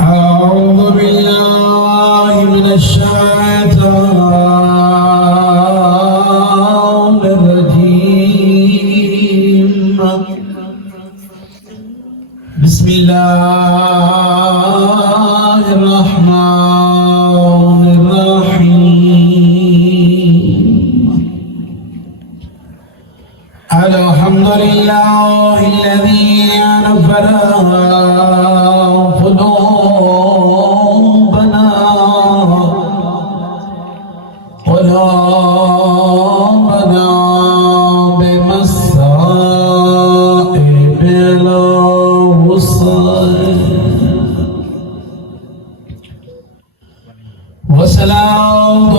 أعوذ بالله من الشيطان الرجيم بسم الله الرحمن الرحيم الحمد لله الذي نفر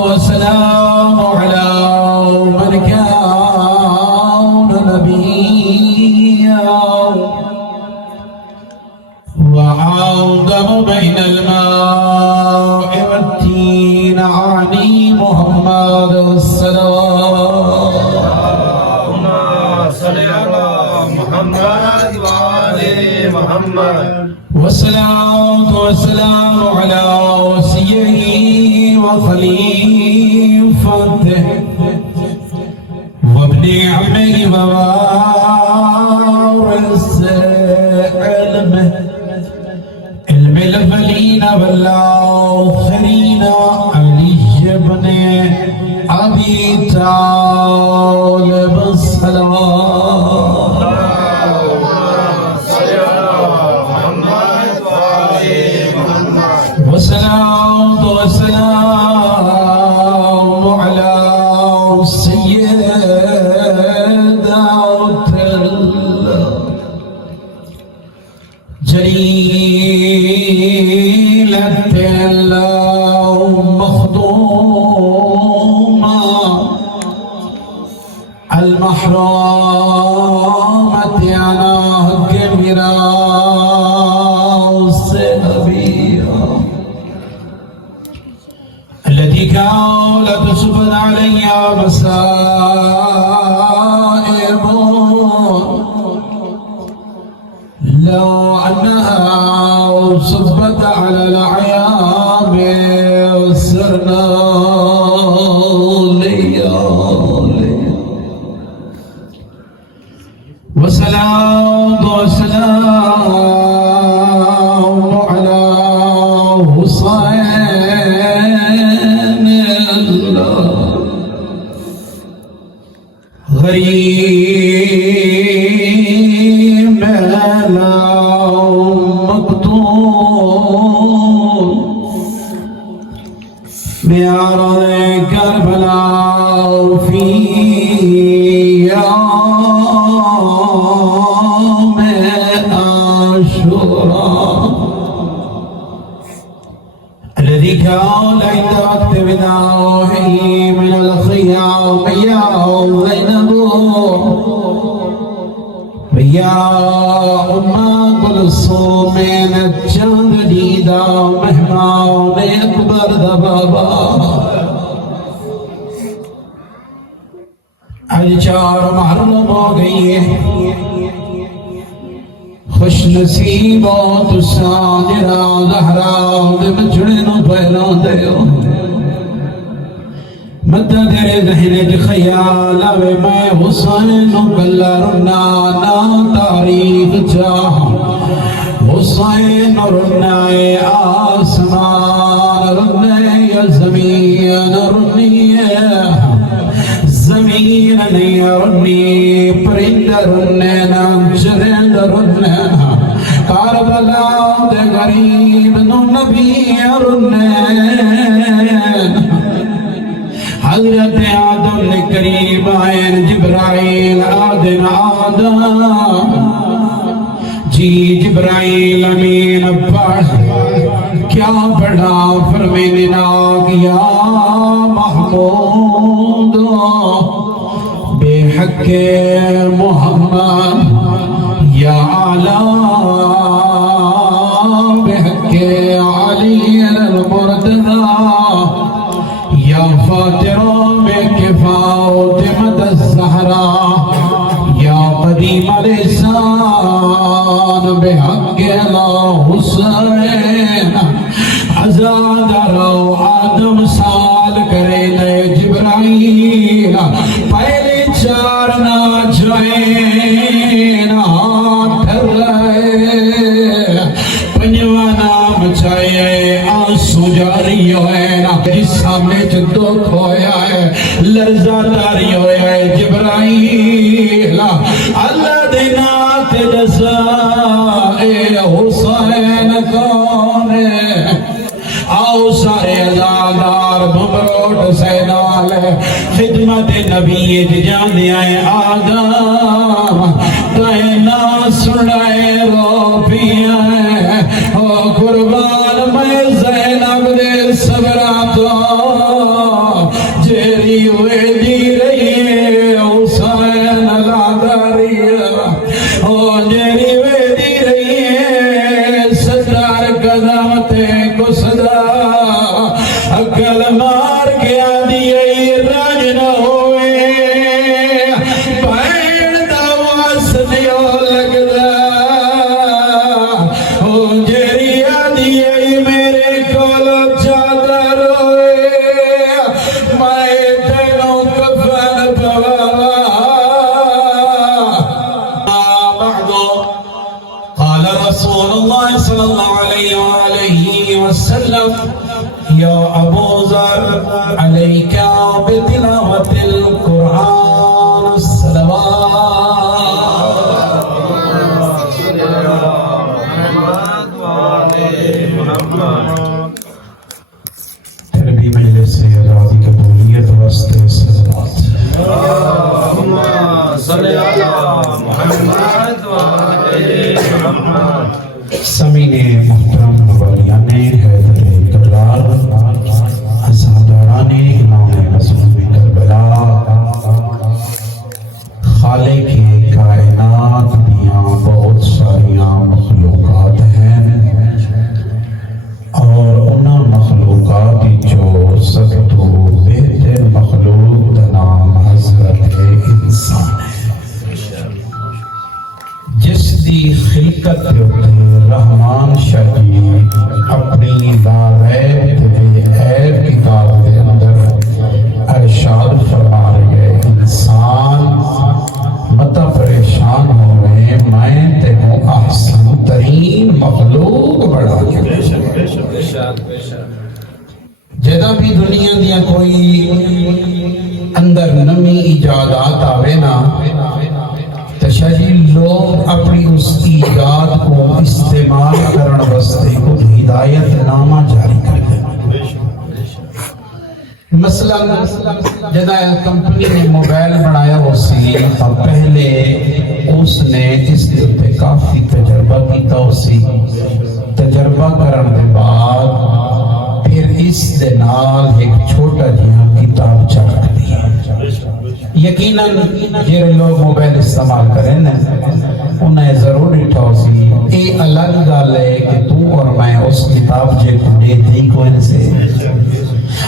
والسلام على من كان نبيا وعاضم بين الماء والتين عني محمد اللهم صل على محمد وآل محمد والسلام على وصيه وخليفته وابن عمه ووارث علمه علم الأولين والآخرين علي بن أبي طالب الصلوات والسلام على سيدنا جليلة المخدومة المحرمة على حق ميراث أبيها التي كانت تصب علي مصائب لو أنها صبت على الأعياب سرنا ليالي والسلام على حسين غريب مقتول بأرض كربلاء في يوم عاشوراء الذي كان عند وقت بداعه من الخيام يا زينب ويا أم كلثوم چند دیدہ مہمان اکبر دا بابا آج 4 محرم ہو گئی ہے خوش نصیب ہو تساں جڑا زہرا دے بچڑے نو پہراں دیو مدد تیرے ذہن وچ خیال آوے میں حسین نو کلا رنا نا تاریخ چاہ حسین رنے آسمان رنے یا زمین رنی زمین نہیں رنی پرند رنے نام چرند رنے کاربلا دے غریب نو نبی رنے حضرت آدم نے قریب آئین جبرائیل آدم جی جبرائیل امین پڑھ کیا پڑھا فرمینے لاگ یا محمود بے حق محمد یا علا بے حق علی المرتضی یا فاترہ بے فاطمہ الزہرا یا قدیم لسان بے حق حسین آزاد رو آدم سال کرے لے جبرائیل پہلے چار نہ جوئین ٹھر لے پنجوہ نام چاہیے آنسو جاری ہوئے جس سامنے دکھ ہویا ہے لرزہ داری ہویا ہے جبرائیل اللہ دینات جزائے حسین کون ہے آؤ سارے ازادار بمروٹ سینال خدمت نبی جانے آئے آدم تینا سنائے رو پیا ہے قربان میں زینب دے صبراتو جیری ہوئے دی رہی ہے حسین لاداری جیری ہوئے دی رہی ہے صدار قدمتے کو صدا اکل مار گیا دیئی راج نہ ہوئے پہن دواس دیو لگ دا جیری آدیئی میرے کولو چادر ہوئے میں تینوں کفن پوا بعدو قال رسول اللہ صلی اللہ علیہ وسلم یا ابو ذر علیک بتلاوت القرآن تربی مجلس سے راضی قبولیت واسطے صلوات اللہم صلی علی محمد وعلی محمد سمین محترم والیان حیدر کرار ازاداران امام مظلوم کربلا خالق کائنات دیاں بہت ساریاں مخلوقات ہیں اور انہاں مخلوقات جو سب تو بہتر مخلوق دا نام حضرت انسان ہے جس دی خلقت رحمان شاہی اپنی لاریب بے عیب کتاب کے اندر ارشاد فرما رہے انسان متا پریشان ہوئے میں تینوں احسن ترین مخلوق بڑھا کے جدہ بھی دنیا دیا کوئی اندر نمی ایجادات آوے نا تشریح لوگ اپنی اس ایجاد کو استعمال کرن واسطے خود ہدایت نامہ جاری کر دیں مثلا جدہ کمپنی نے موبائل بنایا ہو سی تو پہلے اس نے اس پہ کافی تجربہ کیتا ہو سی تجربہ کرن دے بعد پھر اس دے نال ایک چھوٹا جہاں کتاب چرک دی یقیناً جیرے لوگ موبائل استعمال کریں انہیں ضرور ڈیٹھا ہو سی اے الگ گال ہے کہ تو اور میں اس کتاب جے کو دیتی کوئی سے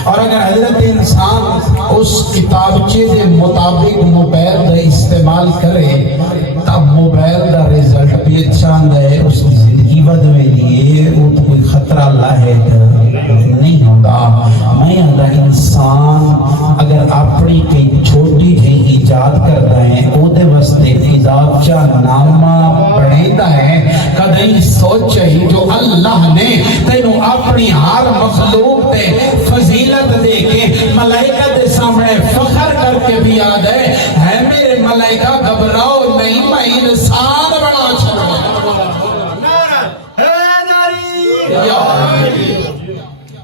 اور اگر حضرت انسان اس کتابچے دے مطابق موبائل دا استعمال کرے تب موبائل دا ریزلٹ بھی اچھا ہے اس کی زندگی بد میں لیے وہ تو کوئی خطرہ لاحق نہیں ہوگا میں اگر انسان اگر اپنی کئی چھوٹی جی ایجاد کرتا ہے او دے واسطے کتابچہ نامہ پڑھیتا ہے کدھیں 100 سوچ ہے جو اللہ نے تینوں اپنی ہر مخلوق تے فضیلت دے کے ملائکہ دے سامنے فخر کر کے بھی یاد ہے میرے ملائکہ گھبراؤ نہیں میں انسان بنا چھوڑا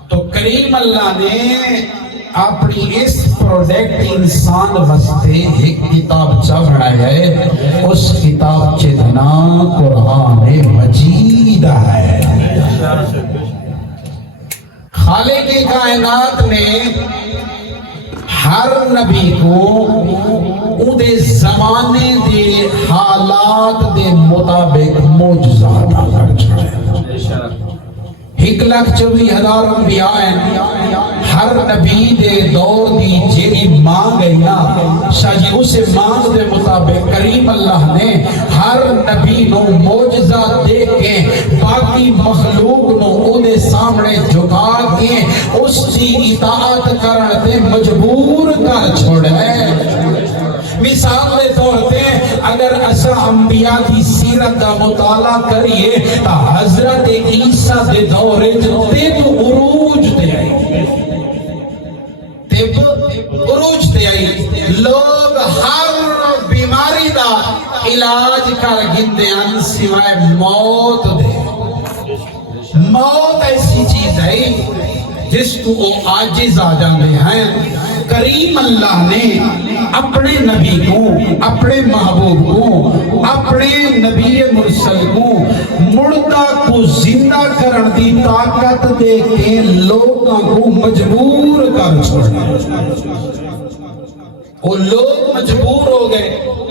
تو کریم اللہ نے اپنی اس پروڈکٹ انسان واسطے ایک کتاب بنایا ہے اس کتاب کے نام قرآن مجید ہے خالق کائنات نے ہر نبی کو ان دے زمانے دے حالات دے مطابق معجزات عطا کیے 1,24,000 انبیاء ہیں ہر نبی دے دور دی جیڑی مانگ ہے نا شاہی اسے مانگ دے مطابق کریم اللہ نے ہر نبی نو معجزہ دے کے باقی مخلوق نو اودے سامنے جھکا کے اس کی اطاعت کرنے تے مجبور کر چھوڑے مثال دے طور پہ اگر اسا انبیاء کی سیرت کا مطالعہ کریے تو حضرت عیسیٰ دے دورے تیب عروج دے آئی لوگ ہر بیماری دا علاج کر گندے ہیں سوائے موت دے موت ایسی چیز ہے جس کو وہ عاجز آ جاندے ہیں کریم اللہ نے اپنے نبی کو اپنے محبوب کو اپنے نبی مرسل کو مردہ کو زندہ کرن دی طاقت دے کے لوگوں کو مجبور کر چھوڑا وہ لوگ مجبور ہو گئے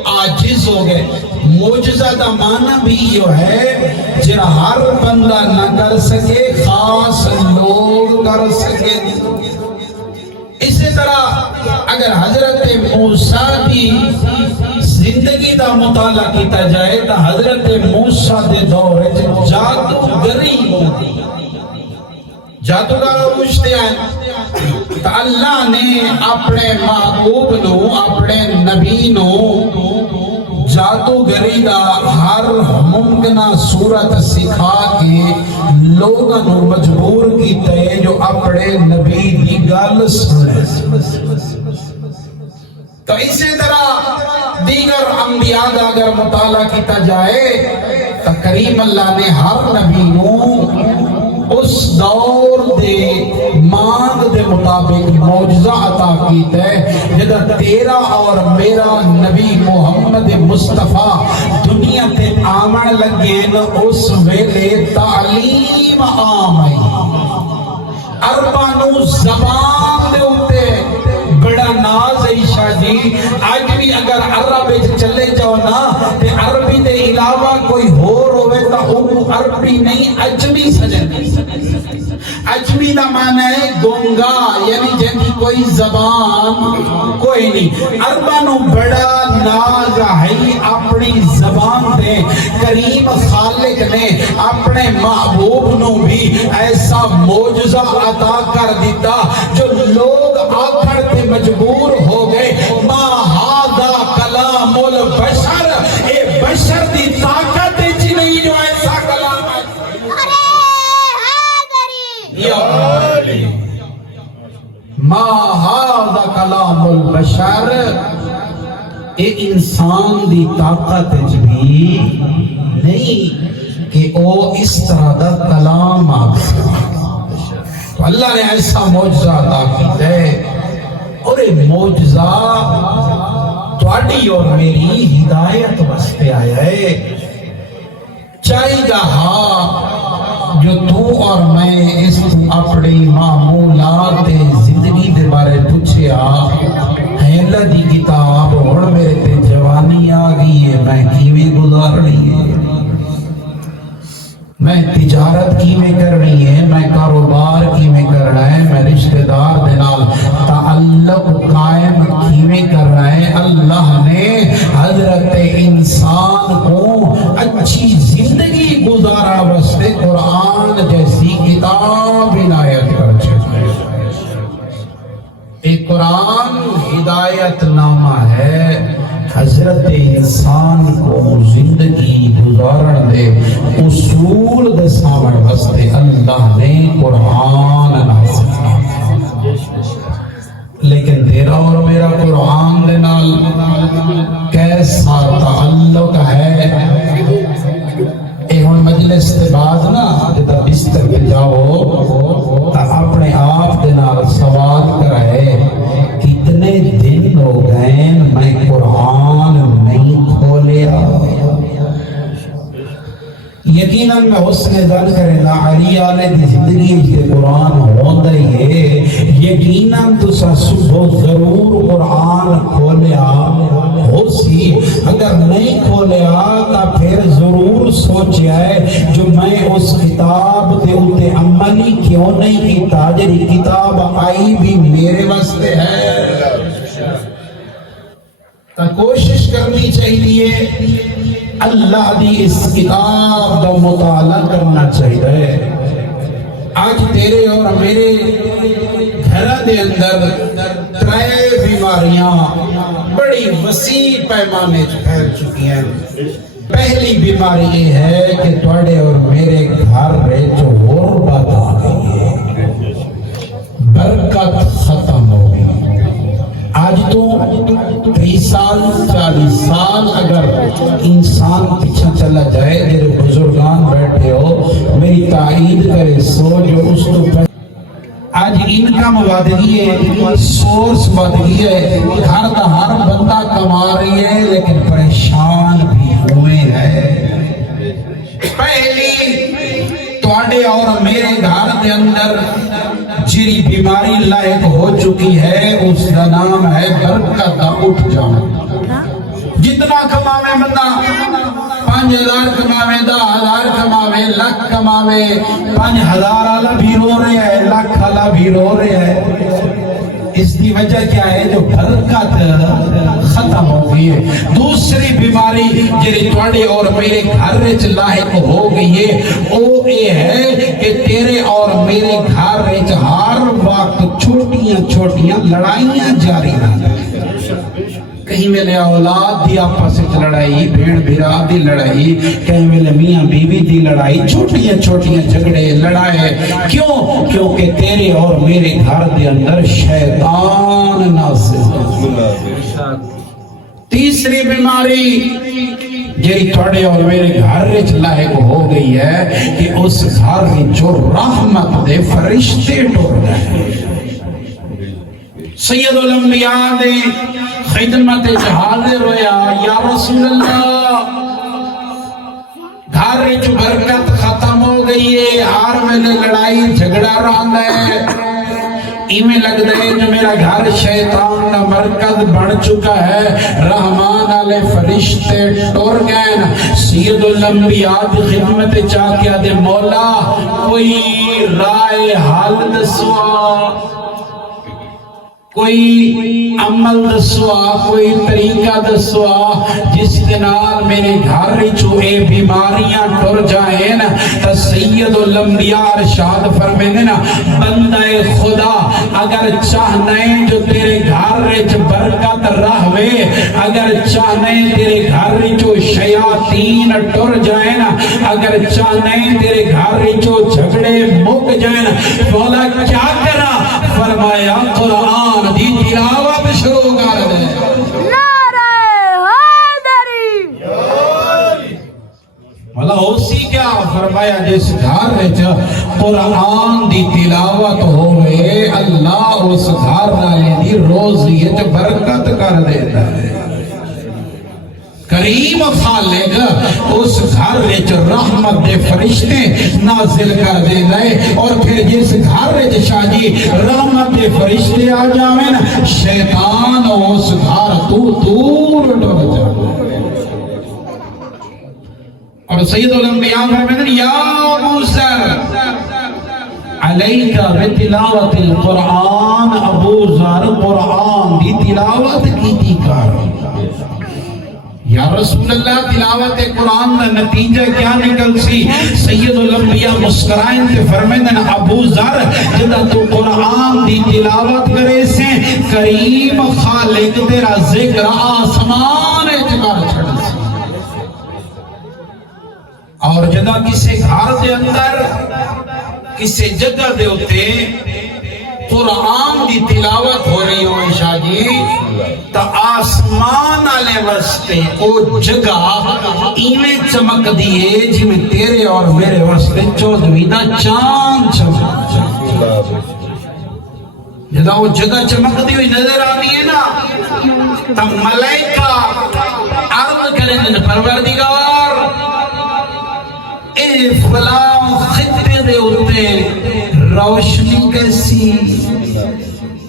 عاجز ہو گئے معجزہ دا معنی بھی یہ ہے جنہا ہر بندہ نہ کر سکے خاص لوگ کر سکے اسی طرح اگر حضرت موسیٰ کی زندگی دا مطالعہ کیتا جائے تو حضرت موسیٰ دے دور جادوگری ہوتی جادوگر روشتے ہیں تو اللہ نے اپنے محبوب نو اپنے نبی نو جادوگری دا ہر ممکنہ صورت سکھا کے لوگوں نو مجبور کیتا ہے جو اپنے نبی دی گل سنے تو اسی طرح دیگر انبیاء دا اگر مطالعہ کیتا جائے تو کریم اللہ نے ہر نبی نو اس دور دے مانگ دے مطابق معجزہ عطا کیتا ہے جدہ تیرا اور میرا نبی محمد مصطفیٰ دنیا تے آمن لگین اس ویلے تعلیم آمائی اربانو زبان دے ہوتے بڑا ناز عیشہ جی آج بھی اگر عربی چلے جاؤ نا تے عربی دے علاوہ کوئی ہور ہوئے تا انہوں عربی نہیں عجمی سجن عجمی دا معنی ہے گونگا یعنی جن کی کوئی زبان کوئی نہیں عربانو بڑا ناز ہے اپنی زبان دے کریم خالق نے اپنے محبوب نو بھی ایسا معجزہ عطا کر دیتا جو لوگ آکھر تے مجبور ہو گئے ما ہادا کلام البشر اے بشر دی طاقت جی نہیں جو ایسا کلام ہے ما ہادا کلام البشر اے انسان دی طاقت جی بھی نہیں کہ او اس طرح دا کلام آگے تو اللہ نے ایسا معجزہ عطا کی ہے اور یہ معجزہ تواڈی اور میری ہدایت واسطے آیا ہے چاہیے ہاں جو تو اور میں اس کو اپنی معمولات زندگی دے بارے پوچھیا ہے اللہ دی کتاب اور میرے تے جوانی آ گئی ہے میں کیویں گزارنی ہے میں تجارت کیویں کرنی ہے میں کاروبار کیویں کرنا ہے میں رشتہ دار دے نال تعلق قائم کیویں کرنا ہے اللہ نے حضرت انسان کو اچھی زندگی گزارا واسطے قرآن جیسی کتاب عنایت کر چھوڑی ایک قرآن ہدایت نامہ ہے حضرت فطرت انسان کو زندگی گزارن دے اصول دے سامنے واسطے اللہ نے قرآن نازل کیا۔ لیکن تیرا اور میرا قرآن دے نال کیسا تعلق ہے؟ اے ہن مجلس کے بعد نا جدا بستر پہ جاؤ تا اپنے آپ دے نال سوال کرائے کتنے دن ہو گئے میں قرآن نہیں کھولیا۔ یقیناً میں حسن ظن کرنا علی آلے دی زندگی کے قرآن ہوندہ ہی ہے۔ یقیناً تو صبح ضرور قرآن کھولیا ہو سی، اگر نہیں کھولیا تا پھر ضرور سوچیا ہے جو میں اس کتاب دے اتے عملی کیوں نہیں کی تاجری کتاب آئی بھی میرے واسطے ہے۔ تا کوشش کرنی چاہیے اللہ دی اس کتاب دا مطالعہ کرنا چاہیے۔ آج تیرے اور میرے گھر دے اندر ترے بیماریاں بڑی وسیع پیمانے پھیل چکی ہیں۔ پہلی بیماری یہ ہے کہ تھوڑے اور میرے گھر جو غربت آ گئی ہے، برکت ختم ہو گئی۔ آج تو 30 سال 40 سال اگر انسان پیچھے چلا جائے، میرے بزرگان بیٹھے ہو میری تائید کرے سو جو اس تو پہلے آج انکم بڑھ گئی ہے، سورس بڑھ گئی ہے، گھر کا ہر بندہ کما رہی ہے لیکن پریشان بھی ہوئے ہیں۔ پہلی تواڈے اور میرے گھر کے اندر جری بیماری لائق ہو چکی ہے اس کا نام ہے برکت دا اٹھ جانا۔ جتنا کماوے بندہ 5000 کماوے، 10,000 کماوے، لاکھ کماوے، 5000 والا بھی رو رہے ہے، لاکھ والا بھی رو رہے ہے۔ اس کی وجہ کیا ہے؟ جو برکت ختم ہو گئی ہے۔ دوسری بیماری جی تھوڑے اور میرے گھر وچ لاحق ہو گئی ہے وہ یہ ہے کہ تیرے اور میرے گھر وچ ہر وقت چھوٹیاں چھوٹیاں لڑائیاں جاری ہیں۔ کہیں ویلے اولاد دی آپس وچ لڑائی، بھیڑ بھیرا دی لڑائی، کہیں ویلے میاں بیوی دی لڑائی، چھوٹیاں چھوٹیاں جھگڑے لڑائے۔ کیوں؟ کیونکہ تیرے اور میرے گھر دے اندر شیطان نازل ہے۔ تیسری بیماری جی تھوڑے اور میرے گھر وچ لاحق ہو گئی ہے کہ اس گھر جو رحمت دے فرشتے ٹر گئے۔ سید الانبیاء دے خدمت حاضر ہویا، یا رسول اللہ گھر وچ برکت ختم ہو گئی ہے، ہر ویلے لڑائی جھگڑا رہندا ہے، ایویں لگدا ہے جو میرا گھر شیطان دا مرکز بن چکا ہے، رحمان والے فرشتے ٹر گئے۔ سید الانبیاء دی خدمت چاہ کے دے مولا کوئی رائے حل دسوا، کوئی عمل دسوا، کوئی طریقہ دسوا جس کے نال میرے گھر چو اے بیماریاں ٹر جائیں نا۔ تا سید الانبیاء ارشاد فرمینے نا بندہ خدا اگر چاہنے جو تیرے گھر چ برکت رہوے، اگر چاہنے تیرے گھر چو شیاطین ٹر جائیں نا، اگر چاہنے تیرے گھر چو جھگڑے مک جائیں نا، مولا کیا کرا؟ فرمایا قرآن دی تلاوت شروع کر دے۔ نعرہ حیدری! مولا اسی کیا فرمایا جس گھر وچ قرآن دی تلاوت ہوئے اللہ اس گھر والے دی روزی وچ برکت کر دیتا ہے۔ کریم خالق اس گھر وچ رحمت دے فرشتے نازل کر دے گئے، اور پھر جس گھر وچ شاہ جی رحمت دے فرشتے آ جاویں نا، شیطان اس گھر تو دور ڈر جائے۔ اور سید الانبیاء فرماتے ہیں یا ابو ذر علیکہ بتلاوت القرآن، ابو ذر قرآن دی تلاوت کی کر۔ یا رسول اللہ تلاوت قرآن کا نتیجہ کیا نکل سی؟ سید الانبیاء مسکرائیں تے فرمائیں ابو ذر جدا تو قرآن دی تلاوت کرے سے کریم خالق تیرا ذکر آسمان اور جدا کسی گھر دے اندر کسی جگہ دے ہوتے قرآن دی تلاوت ہو رہی ہو شاہ جی تا آسمان آلے واسطے او جگہ ایویں چمک دیئے جی میں تیرے اور میرے واسطے 14 چاند چمک جدا وہ جگہ چمک دی ہوئی نظر آتی ہے نا تب ملائکہ عرض کریں دن پروردگار اے فلاں خطے دے ہوتے روشنی کیسی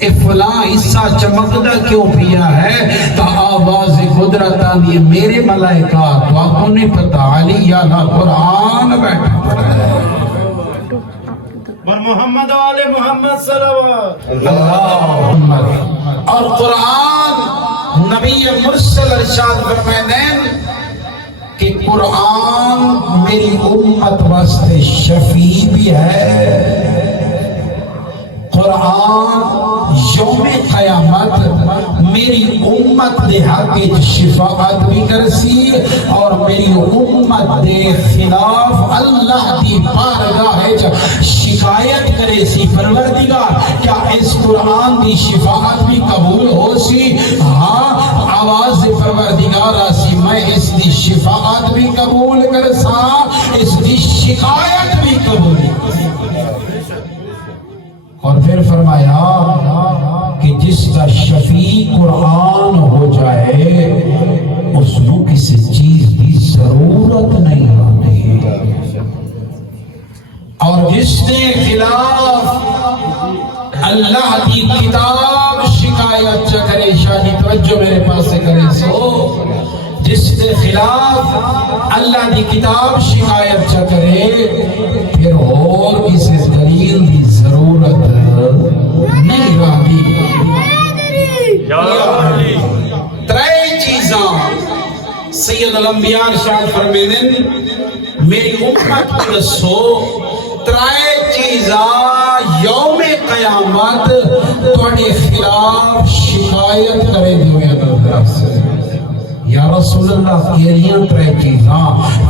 اے فلاں حصہ چمکدہ کیوں پیا ہے تا آواز قدرت آنی میرے ملائکہ تو آپ کو نہیں پتا علی یا نا قرآن بیٹھا پڑا ہے اور محمد آل محمد صلوات اللہ اور قرآن نبی مرسل ارشاد فرمائے کہ قرآن میری امت واسطے شفیع بھی ہے قرآن یوم قیامت میری امت دے حق شفاعت بھی کرسی اور میری امت دے خلاف اللہ دی بارگاہ شکایت کرے سی پروردگار کیا اس قرآن دی شفاعت بھی قبول ہو سی ہاں آواز پروردگار آسی میں اس دی شفاعت بھی قبول کرسا اس دی شکایت بھی قبول کرسا اور پھر فرمایا کہ جس کا شفیع قرآن ہو جائے اس کو کسی چیز کی ضرورت نہیں ہوتی اور جس کے خلاف اللہ کی کتاب شکایت کرے شاہی توجہ میرے پاس سے کرے سو جس کے خلاف اللہ کی کتاب شکایت کرے پھر اور کسی دلیل کی ضرورت نہیں رہتی ترے چیزاں سید الانبیاء ارشاد فرمیدن میری امت کو دسو ترے چیزاں یوم قیامت تواڈے خلاف شکایت کرے دیوے اللہ سے یا رسول اللہ کیریاں ترے چیزاں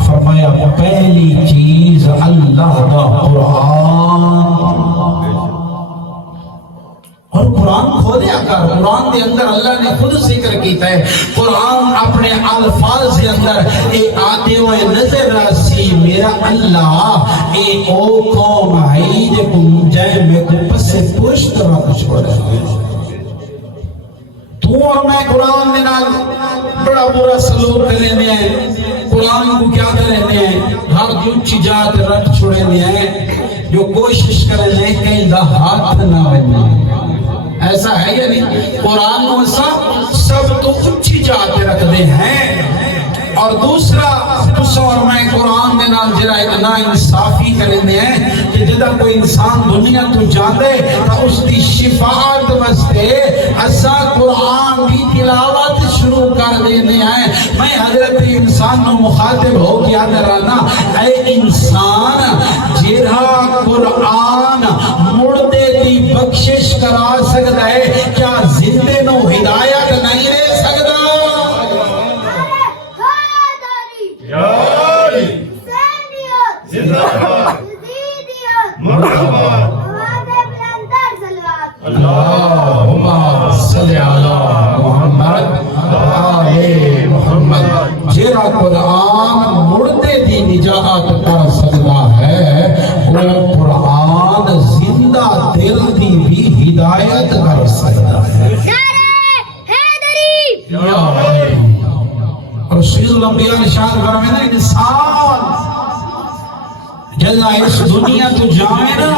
فرمایا پہلی چیز اللہ کا قرآن اور قرآن کھولیا کر قرآن دے اندر اللہ نے خود ذکر کیتا ہے قرآن اپنے الفاظ دے اندر اے آتے ہوئے نظر راسی میرا اللہ اے او قوم عید کم جائے میں کو پس سے پوشت رہا چھوڑا تو اور میں قرآن دے نال بڑا برا سلوک کر لینے ہیں قرآن کو کیا کر لینے ہیں ہر جوچی جات رکھ چھوڑے ہیں جو کوشش کرنے ہیں کہیں دا ہاتھ نہ بننے ایسا ہے یا نہیں قرآن کو سب تو اچھی جاتے رکھ دے ہیں اور دوسرا تسا اور میں قرآن دے نال جرا اتنا انصافی کریں دے ہیں کہ جدا کوئی انسان دنیا تو جاندے تو اس کی شفاعت واسطے اسا قرآن کی تلاوت شروع کر دینے ہیں میں حضرت انسان نو مخاطب ہو گیا درانا اے انسان جرا قرآن مردے دی بخشش کرا سکتا ہے کیا زندے نو ہدایت نہیں دے سکتا اللہم صلی علی محمد آل محمد جیرا قرآن مردے دی نجات کر سکتا ہے وہ قرآن زندہ دل دی بھی ہدایت کر سکتا ہے رسول الانبیاء ارشاد فرماتے ہیں انسان جلنا اس دنیا تو جائے نا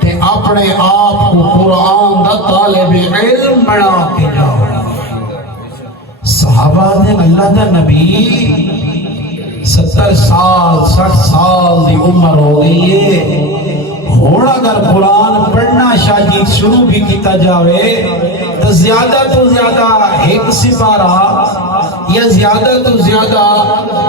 تے اپنے آپ کو قرآن دا طالب علم بنا کے جاؤ صحابہ نے اللہ دا نبی 70 سال 60 سال دی عمر ہو گئی ہے ہونا اگر قرآن پڑھنا شاید شروع بھی کیتا جاوے تو زیادہ ایک سپارہ یا زیادہ تو زیادہ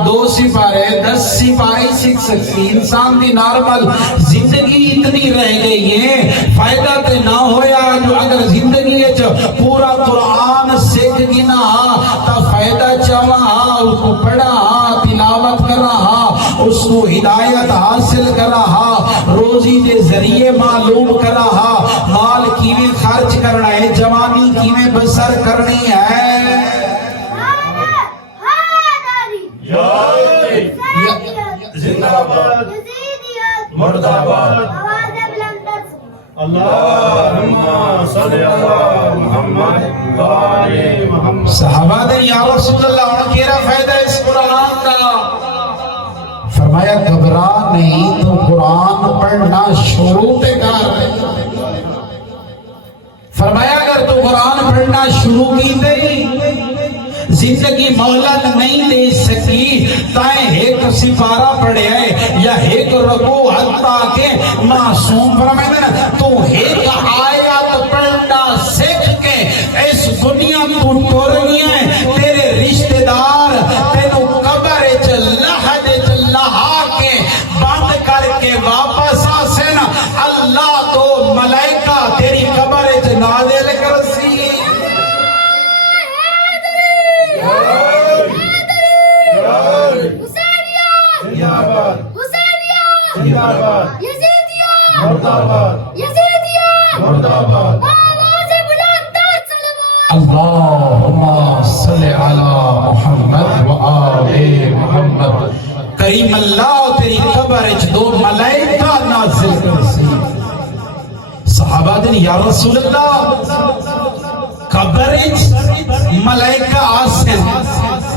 2 سپارے 10 سپارے سکھ سکتی انسان دی نارمل زندگی اتنی رہ گئی ہے فائدہ تے نہ ہویا جو اگر زندگی پورا قرآن سکھ گنا تا فائدہ چا جاواں ہاں، اس کو پڑھا ہاں، تلاوت کرا ہاں، اس کو ہدایت حاصل کرا ہاں، روزی دے ذریعے معلوم کرا ہاں، مال کیویں خرچ کرنا ہے، جوانی کیویں بسر کرنی ہے۔ زندہ باد مردہ باد اللہم صلی علی محمد وآل محمد۔ صحابہ نے یا رسول اللہ اور کیرا فائدہ اس قرآن کا؟ فرمایا گھبرا نہیں تو قرآن پڑھنا شروع تے کر۔ فرمایا اگر تو قرآن پڑھنا شروع کی دئی زندگی مہلت نہیں دے سکی تائیں ایک سپارہ پڑھے ہے یا ایک رکوع حتیٰ کہ معصوم فرمائے نا تو ایک آیات پڑھنا سکھ کے اس دنیا تو ٹورنی ہے، تیرے رشتہ دار تینو قبر لحد لہا کے بند کر کے واپس آسن، اللہ تو ملائکہ تیری قبر نازل کرسی۔ اللہم صلی علی محمد وآل محمد۔ کریم اللہ تیری قبر دو ملائکہ نازل کرسی۔ صحابہ دن یا رسول اللہ قبر ملائکہ آسن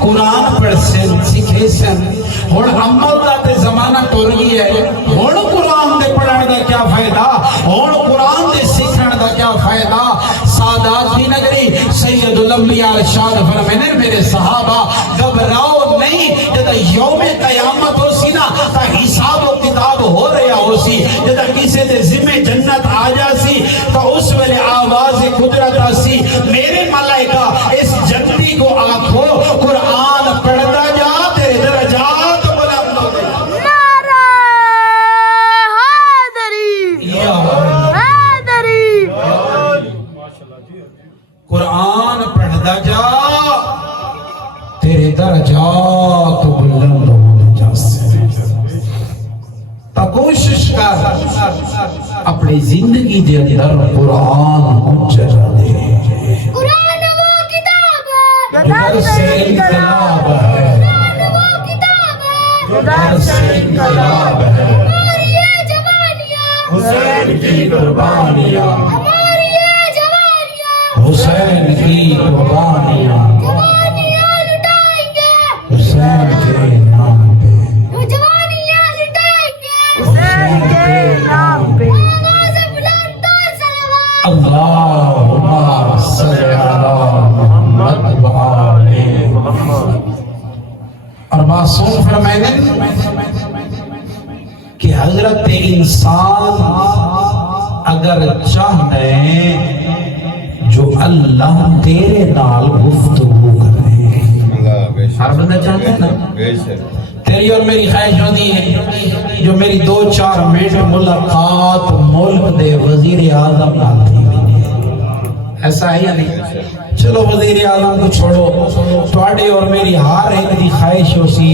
قرآن پڑھ سن سکھے سن اور عمل دا تے زمانہ ٹور گئی ہے، اور قرآن دے پڑھن دا کیا فائدہ، اور قرآن دے سکھن دا کیا فائدہ۔ سادات کی نگری سید الانبیاء ارشاد فرمائے میرے صحابہ گھبراؤ نہیں، جب یوم قیامت ہو سی نا تا حساب و کتاب ہو رہا ہو سی، جب کسی دے ذمہ جنت آ جا سی تو اس ویلے آواز قدرت آسی میرے ملائکہ اس جنتی کو آنکھو قرآن پڑھتا جا تیرے درجات بلند ہو گئے۔ نعرہ حیدری حیدری قرآن پڑھتا جا تیرے درجات بلند ہونے جا سے۔ تا کوشش کر اپنی زندگی دے اندر قرآن مجرا دے۔ قرآن وہ کتاب ہے ادھر سے انقلاب ہے، قرآن وہ کتاب ہے ادھر سے انقلاب ہے، ہماری یہ جوانیاں حسین کی قربانیاں، ہماری یہ جوانیاں حسین کی قربانیاں جوانیاں لٹائیں گے حسین کے نام پہ، جوانیاں لٹائیں گے حسین کے نام پہ۔ آواز بلند اور صلوات اللہم صلی علی محمد وآل محمد۔ اور معصوم فرمائے کہ حضرت انسان اگر چاہتے جو اللہ تیرے نال گفتگو کرے، ہر بندہ چاہتا ہے نا، تیری اور میری خواہش ہوتی ہے جو میری 2-4 منٹ ملاقات ملک دے وزیر اعظم نال تھی، ایسا ہے یا نہیں؟ چلو وزیر اعظم کو چھوڑو، تھوڑی اور میری ہر ایک دی خواہش ہو سی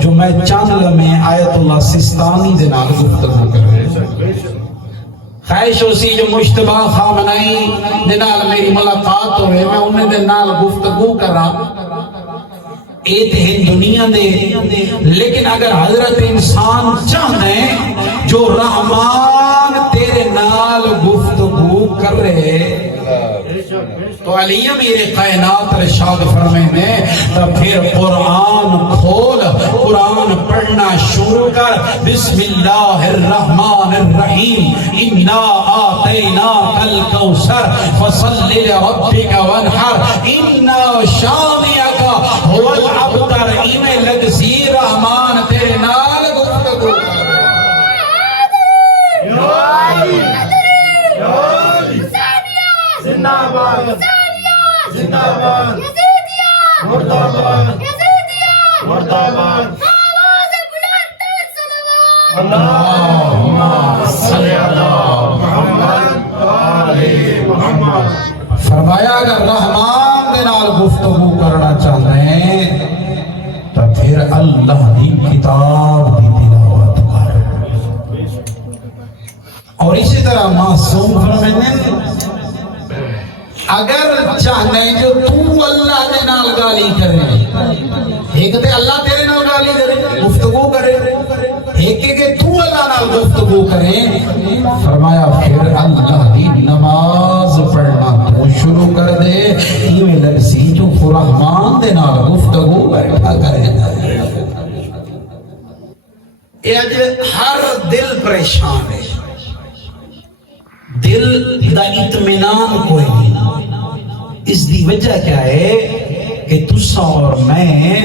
جو میں چند لمحے آیت اللہ سستانی دے نال گفتگو کروں، خواہش ہو سی جو مشتبہ خامنائی دے نال میری ملاقات ہوئے میں انہیں دے نال گفتگو کرا، ایت ہے دنیا دے۔ لیکن اگر حضرت انسان چاہتے جو رحمان تیرے نال گفتگو کر رہے تو علی امیر کائنات ارشاد فرمائے تو پھر قرآن کھول، قرآن پڑھنا شروع کر۔ بسم اللہ الرحمن الرحیم، انا آتیناک الکوثر فصلی لربک وانحر ان شانئک هو الابتر۔ ایمیں لگزی رحمان تیرے نال گفتگو زندہ باد زندہ باد مردہ باد مردہ باد۔ اللہم صلی علی محمد وآل محمد۔ فرمایا اگر رحمان دے نال گفتگو کرنا چاہتے ہیں پھر اللہ دی کتاب دی تلاوت کر. اور اسی طرح معصوم فرمائیں اگر چاہنے جو تو اللہ دے نال گالی کرے، ایک تے اللہ تیرے نال گالی کرے گفتگو کرے، ایک کہ تو اللہ نال گفتگو کرے، فرمایا پھر اللہ دی نماز پڑھنا تو شروع کر دے. یہ لگسی جو رحمان دے نال گفتگو بیٹھا کرے. یہ اج ہر دل پریشان ہے، دل دا اطمینان کوئی نہیں. اس دی وجہ کیا ہے کہ تسا اور میں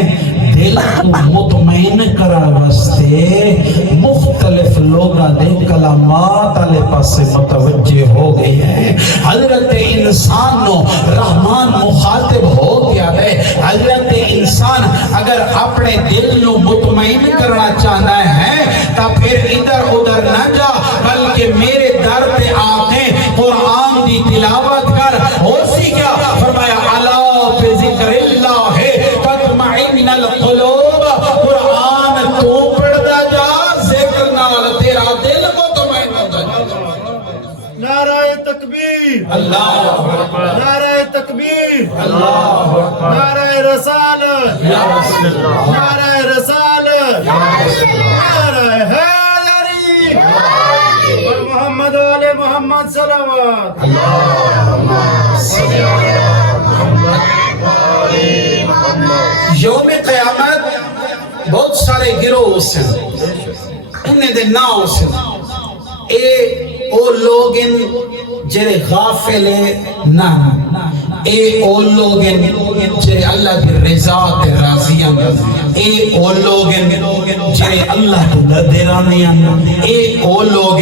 دل کو مطمئن کرنے واسطے مختلف لوگاں دے کلمات والے پاسے متوجہ ہو گئے ہیں. حضرت انسان نو رحمان مخاطب ہو گیا ہے. حضرت انسان اگر اپنے دل نو مطمئن کرنا چاہنا ہے تو پھر ادھر ادھر نہ جا، بلکہ میرے در پہ آ کے قرآن دی تلاوت کر. ہو سی کیا فرمایا الا بذکر اللہ تطمئن القلوب. قرآن تو پڑھتا جا، ذکر نال تیرا دل مطمئن ہوتا جا. نعرہ تکبیر، اللہ نعرہ تکبیر، نعرہ رسالت، نعرہ رسالت، نعرہ حیدری، اور محمد والے محمد صلوات. یوم قیامت بہت سارے گروہ سے انہیں دے ناؤ سے اے او لوگ جرے غافل نہ، اے او لوگ جرے اللہ کی رضا تے راضیاں، اے او لوگ جرے اللہ تو ڈردیراں، اے او لوگ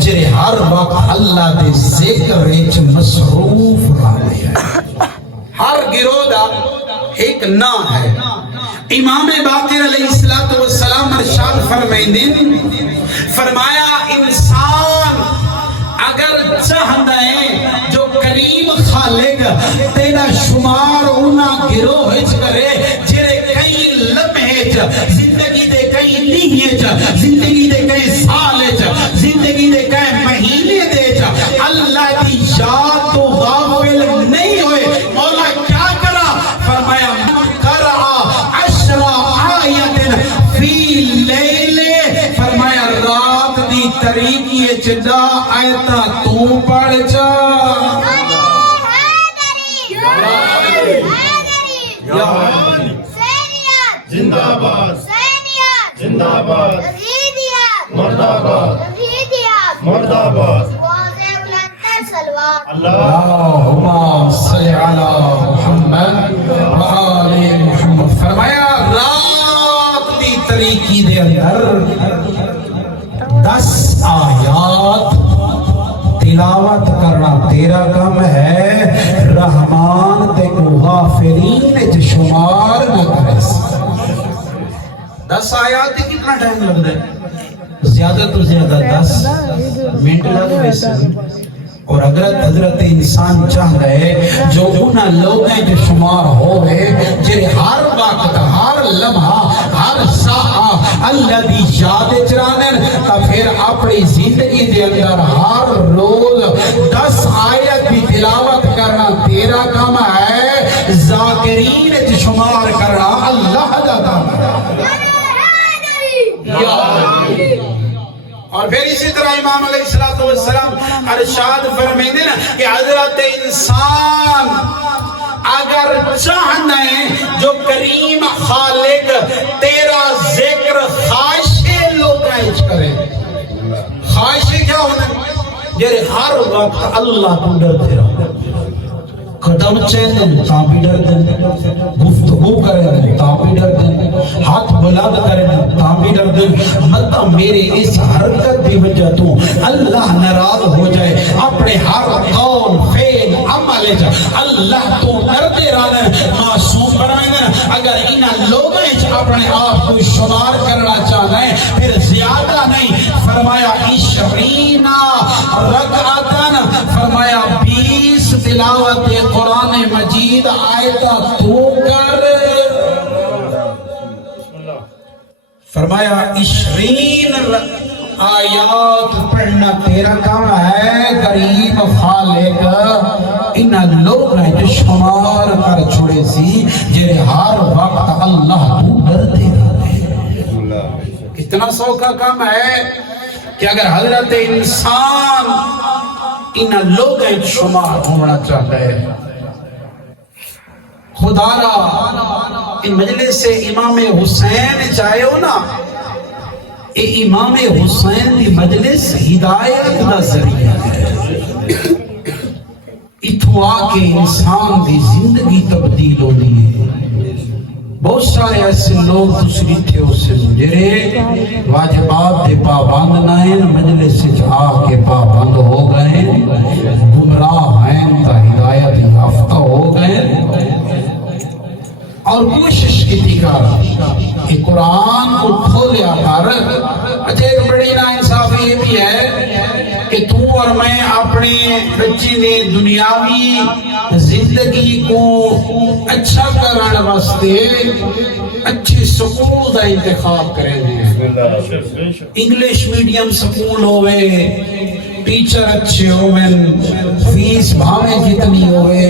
جرے ہر وقت اللہ دے ذکر وچ مصروف رہندے ہیں. ہر گروہ دا ایک نا ہے. امام باقر علیہ السلام ارشاد فرمایا انسان اگر چاہتا ہے جو کریم خالق تیرا شمار اونا گروہ کرے جرے کئی لمحے زندگی دے کئی لیے زندگی دے کئی سال زندگی دے کئی مہینے دے اللہ کی یاد تو غافل نہیں ہوئے. مولا کیا کرا؟ فرمایا رات دی تاریکی چدا آیتا تو پڑھ جا. زندہ باد، زندہ باد، مرد آباد، مرد آباد. اللہم صلی علی محمد وآل محمد. فرمایا رات دی تاریکی دے اندر 10 آیات تلاوت کرنا تیرا کام ہے. رحمان تے کو غافلین وچ شمار نہ کرے. 10 آیات تے کتنا ٹائم لگتا ہے؟ زیادہ تو زیادہ 10 منٹ لگتے ہیں. اور اگر حضرت انسان چاہ رہے جو انہاں لوگیں جو شمار ہوئے جنہیں ہر وقت ہر لمحہ ہر ساعہ اللہ دی یاد چرانن تا پھر اپنی زندگی دے اندر ہر روز 10 آیت کی تلاوت کرنا تیرا کام ہے. ذاکرین جو شمار کرنا اللہ دا کام ہے. اور پھر اسی طرح امام علیہ السلام ارشاد فرمائیں نا کہ حضرت انسان اگر چاہنا ہے جو کریم خالق تیرا ذکر خواہشیں لوگائش کرے. خواہشیں کیا ہونا ہے؟ جیرے ہر وقت اللہ کو ڈرتے رہو. قدم چیندن تا بھی ڈر دیں، گفتگو کریں تا بھی ڈر دیں، ہاتھ بلند کریں تا بھی ڈر دیں. مطلب میرے اس حرکت دی وجہ تو اللہ ناراض ہو جائے. اپنے ہر قول فعل عمل اللہ تو ڈرتے رہنا معصوم بنائیں. اگر انہاں لوگوں اپنے آپ کو شمار کرنا چاہنا ہے پھر زیادہ نہیں. فرمایا 20 رکعتاً، فرمایا 20 تلاوت قرآن مجید آیتہ تو کر. فرمایا 20 آیات پڑھنا تیرا کام ہے، غریب خالق انہاں لوگ ہیں جو شمار کر چھوڑے سی جے ہر وقت اللہ تو ڈرتے رہے۔ کتنا سوکھا کام ہے کہ اگر حضرت انسان انہاں لوگ ہیں شمار ہونا چاہتا ہے۔ خدا را ان مجلس سے امام حسین چاہے ہو نا، اے امام حسین دی مجلس ہدایت دا ذریعہ ہے۔ اتھو آکے انسان دی زندگی تبدیل ہو دی ہے۔ بہت سارے ایسے لوگ دوسری تھے اسے جرے واجبات دے پابند نہ ہیں، مجلس سے آکے پابند ہو گئے، گمراہ ہیں تا ہدایت یافتہ ہو گئے، اور کوشش کی تھی کہ قرآن کو کھولیا کر۔ اچھا ایک بڑی ناانصافی یہ بھی ہے کہ تو اور میں اپنے بچے نے دنیاوی زندگی کو اچھا کرنے واسطے اچھے سکول دا انتخاب کریں گے، انگلش میڈیم سکول ہوئے، ٹیچر اچھے ہوئے، فیس بھاویں جتنی ہوئے،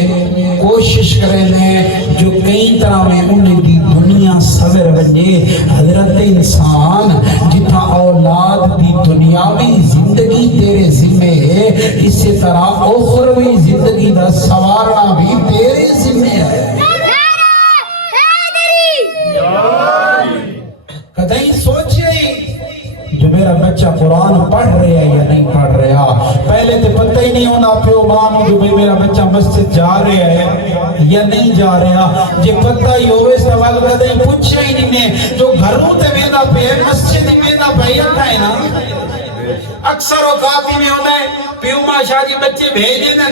کوشش کریں گے جو کئی طرح میں انہیں دی دنیا سور بنجے۔ حضرت انسان جتنا اولاد دی دنیاوی زندگی تیرے ذمہ ہے، اسی طرح اخروی زندگی دا سوارنا بھی تیرے ذمہ ہے۔ کدھیں سوچے جو میرا بچہ قرآن پڑھ رہا ہے یا نہیں پڑھ رہا، پہلے تو پتہ ہی نہیں ہونا پیو ماں جو میرا بچہ مسجد جا رہا ہے یا نہیں جا رہا۔ جے پتہ ہی ہوئے سوال کدھیں پوچھا ہی نہیں، جو گھروں تے ویندا پے مسجد ہی ویندا پے ہے نا۔ اکثر اوقات میں ہوتا ہے پیو ماں شادی بچے بھیجے نا،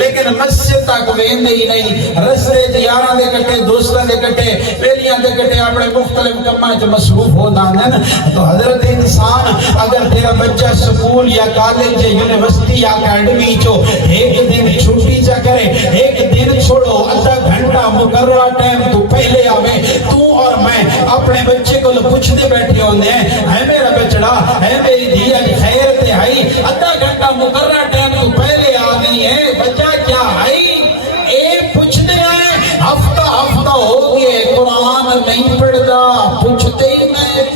لیکن مسجد تک ویندے ہی نہیں، رستے چ یاراں دے کٹے دوستاں دے کٹے پہلیاں دے کٹے اپنے مختلف کماں چ مصروف ہو جاندے۔ تو حضرت انسان اگر تیرا بچہ سکول یا کالج یا یونیورسٹی یا اکیڈمی چو ایک دن چھٹی چا کرے، ایک دن چھوڑو آدھا گھنٹہ مقررہ ٹائم تو پہلے آوے، تو اور میں اپنے بچے کو پوچھتے بیٹھے ہوندے ہیں، اے میرا بچڑا، اے میری دھی خیر تے ہائی، آدھا گھنٹہ مقررہ ٹائم تو پہلے آ گئی ہے، بچہ کیا آئی؟ اے پوچھتے ہیں ہفتہ ہفتہ ہو گئے قرآن نہیں پڑھتا، پوچھتے ہی نہیں۔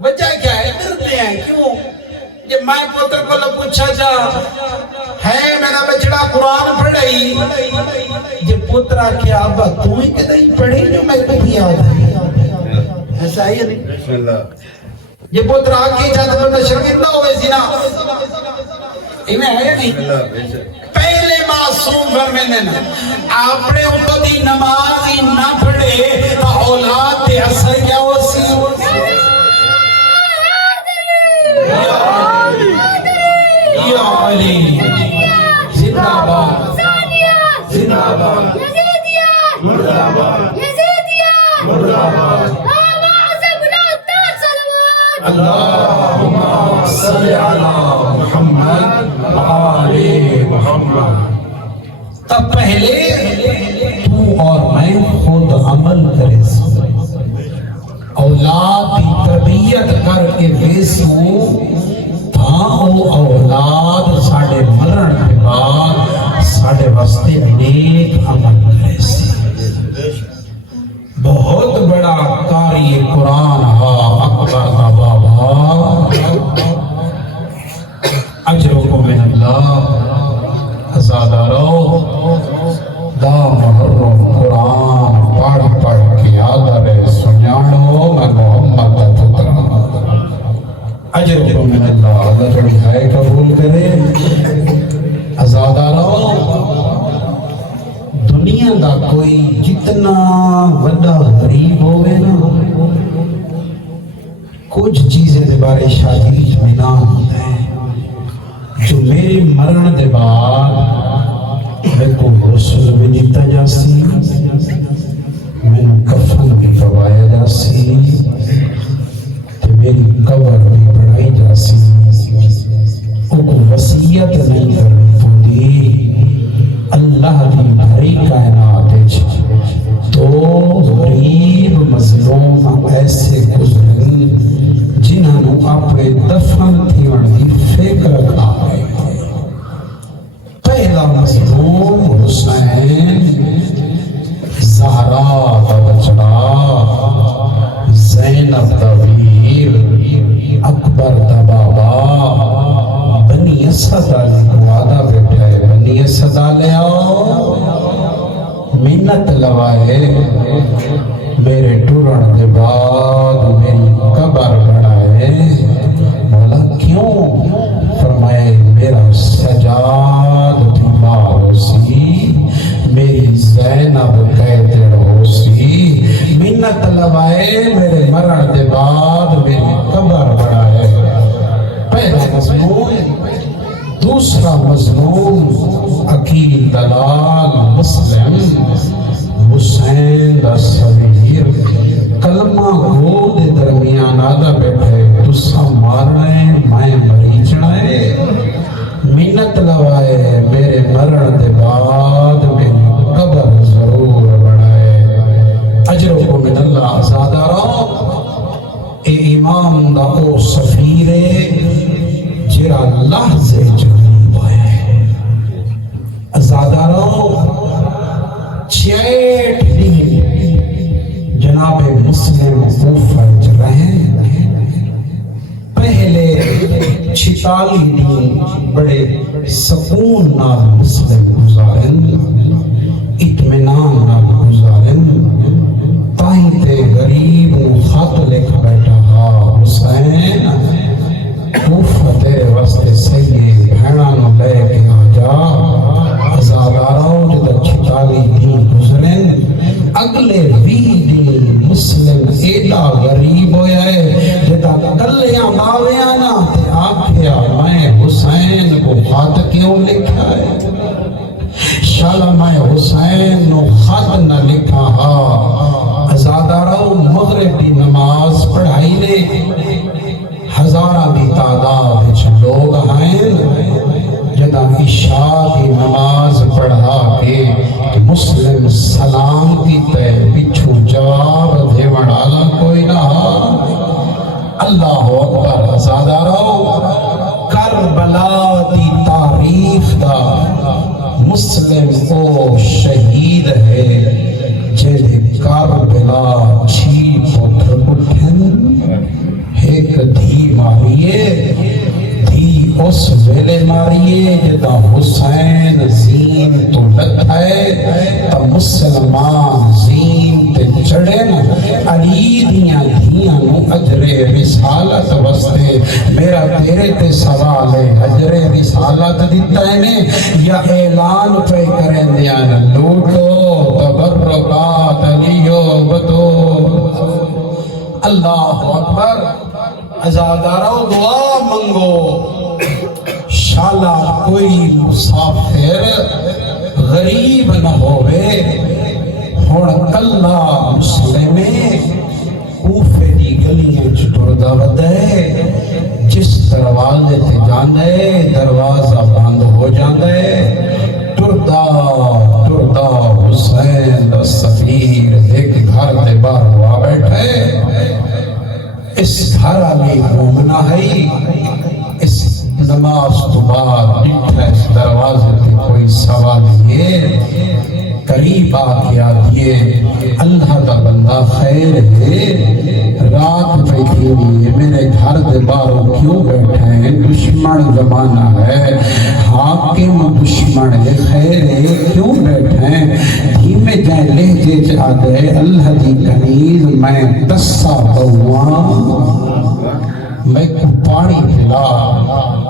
وجہ کیا ہے؟ ڈرتے ہیں کیوں؟ جب میں پوتر کو پوچھا جا ہے میرا بچڑا قرآن پڑھائی، جب پوترا کیا ابا تو ہی کدھیں پڑھی جو میں کبھی یاد ہے، ایسا ہی نہیں؟ بسم اللہ۔ یہ پوترا کی جاتا بندہ شرکتنا ہوئے زنا ایمیں ہے نہیں؟ پہلے معصوم گھر میں دینا اپنے اوپر دی نماز ہی نہ پڑھے تو اولاد تے اثر کیا ہو سی؟ یا علی زندہ باد، زندہ باد، مردہ باد، مردہ باد، اللہم صلی علی محمد وآل محمد۔ تب پہلے تو اور میں خود عمل کرے اولاد کی تربیت کر کے ویسو تھاؤ اولاد ساڑھے مرن کے بعد ساڑھے واسطے نیک عمل کرے سی۔ بہت بڑا قاری قرآن ہا اکبر کا بابا، اجرکم من اللہ، ازادہ رو دا محرم قرآن پڑھ پڑھ کے آدھر سنیانو میں محمد پترہ، اجرکم من اللہ، اللہ تھوڑی دعائے قبول کرے۔ ازادہ رو دنیا دا کوئی جتنا وڈا غریب ہوئے نا، کچھ چیزیں دے بارے شادی میں نہ ہوتا ہے جو میرے مرن دے بعد میں کو غسل بھی دیتا جاسی، میں کفن بھی پوایا جاسی، تو میری قبر بھی بڑھائی جاسی، ان کو وصیت نہیں کرنی تو دی اللہ دی بھری کائنات تو غریب مظلوم ایسے گزرن جنہوں اپنے دفن تھیون دی فکر کھا گئے پہلا مظلوم حسین زہرا دا بچڑا زینب دا ویر اکبر دا بابا بنی اسد علی کو آدھا بیٹھا ہے بنی اسد علی آؤ منت لوائے میرے ٹورن دے بعد میری قبر بڑھائے مولا کیوں فرمائے میرا سجاد بیمار ہو سی میری زینب قیدر ہو سی منت لوائے میرے مرن دے بعد میری قبر بڑھائے پہلا مضمون دوسرا مظلوم عقیل دلال مسلم حسین دا صغیر کلمہ گو دے درمیان آدھا بیٹھے تسا مارنے میں مری چڑھائے منت لوائے میرے مرن دے بعد میری قبر ضرور بڑھائے اجر کو من اللہ آزادہ رو اے امام دا او سفیرے جرا لحظے جنوب ہے آزادہ رو چیٹ دین جناب مسلم کوفہ رہیں پہلے 46 دن بڑے سکون نال مسلم گزارن اطمینان نال گزارن تائیں تے غریب خط لکھ بیٹھا ہا حسین کوفہ تیرے واسطے صحیح بھیڑا نو لے کے آ جا ازاداروں جدہ 46 دن گزرن اگلے 20 دن مسلم ایڈا غریب ہویا ہے جدہ کلیاں باویاں نا تے آکھیا میں حسین کو خط کیوں لکھا ہے شالا میں حسین نو خط نہ لکھا ہا ازاداروں مغرب دی نماز پڑھائی لے ہزارہ دی تعداد وچ لوگ ہیں جدہ عشاء کی نماز پڑھا کے مسلم سلام کی تے پچھو جواب دیوڑ آلا کوئی نہ اللہ اکبر آزادہ رو کربلا دی تاریخ دا مسلم کو شہید ہے جلے کربلا چھی پتر اٹھن ایک دھی ماریے دھی اس ویلے ماریے جدا حسین زین تو لکھائے تا مسلمان زین تے چڑھن علی دیاں دھیاں نو اجر رسالت وستے میرا تیرے تے سوال ہے اجر رسالت دیتا ہے نے یا اعلان پہ کریں دیاں لوٹو تبرکات علیو بدو اللہ اکبر ازاداروں دعا منگو شالا کوئی مسافر غریب نہ ہوئے ہون کلا مسلمے کوفے دی گلیاں چٹردہ ودے جس دروازے تے جاندے دروازہ بند ہو جاندے ٹردہ ٹردہ حسین دا سفیر ایک گھر دے باہر ہوا بیٹھے اس گھر میں گھومنا ہے اس نماز تو بعد ڈٹھا اس دروازے تے کوئی سوال یہ قریب آگیا دیئے اللہ دا بندہ خیر ہے رات بیٹھی ہوئی ہے میرے گھر دے باہر کیوں بیٹھے ہیں دشمن زمانہ ہے حاکم دشمن ہے خیر ہے کیوں بیٹھے ہیں دھیمے جائے لہجے چاہ دے اللہ دی کنیز میں دسا بہوان میں کو پانی پلا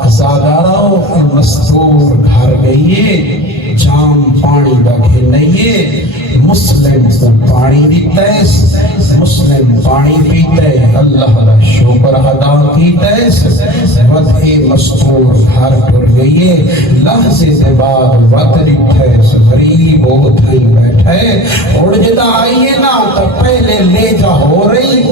ازاداروں مستور گھر گئیے جام پانی بکھے نئیے مسلم کو پانی دیتا ہے مسلم پانی پیتا ہے اللہ کا شکر ادا کیتا ہے وقت مستور گھر ٹر گئیے لحظے سے بعد وقت رکھے غریب ہو تھئی بیٹھے اور جدا آئیے نا تو پہلے لے جا ہو رہی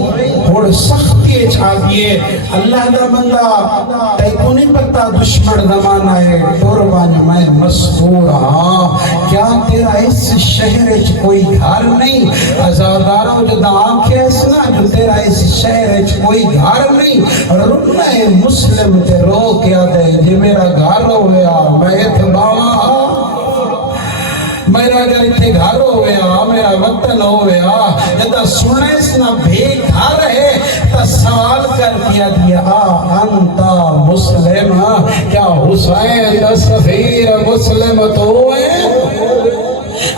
اور سختی چھا دیے اللہ دا بندہ تے کو نہیں پتا دشمن زمانہ ہے قربان میں مستور ہاں کیا تیرا اس شہر وچ کوئی گھر نہیں عزاداروں جو آنکھیں اس نا جو تیرا اس شہر وچ کوئی گھر نہیں رُنّا مسلم تے رو کیا دے جی میرا گھر ہو گیا میں اتباوا میرا اگر اتنے گھر ہو گیا میرا وطن ہو گیا جدا سنے سنا بے گھر ہے تا سوال کر کیا دیا انتا مسلم کیا حسین دا سفیر مسلم تو ہے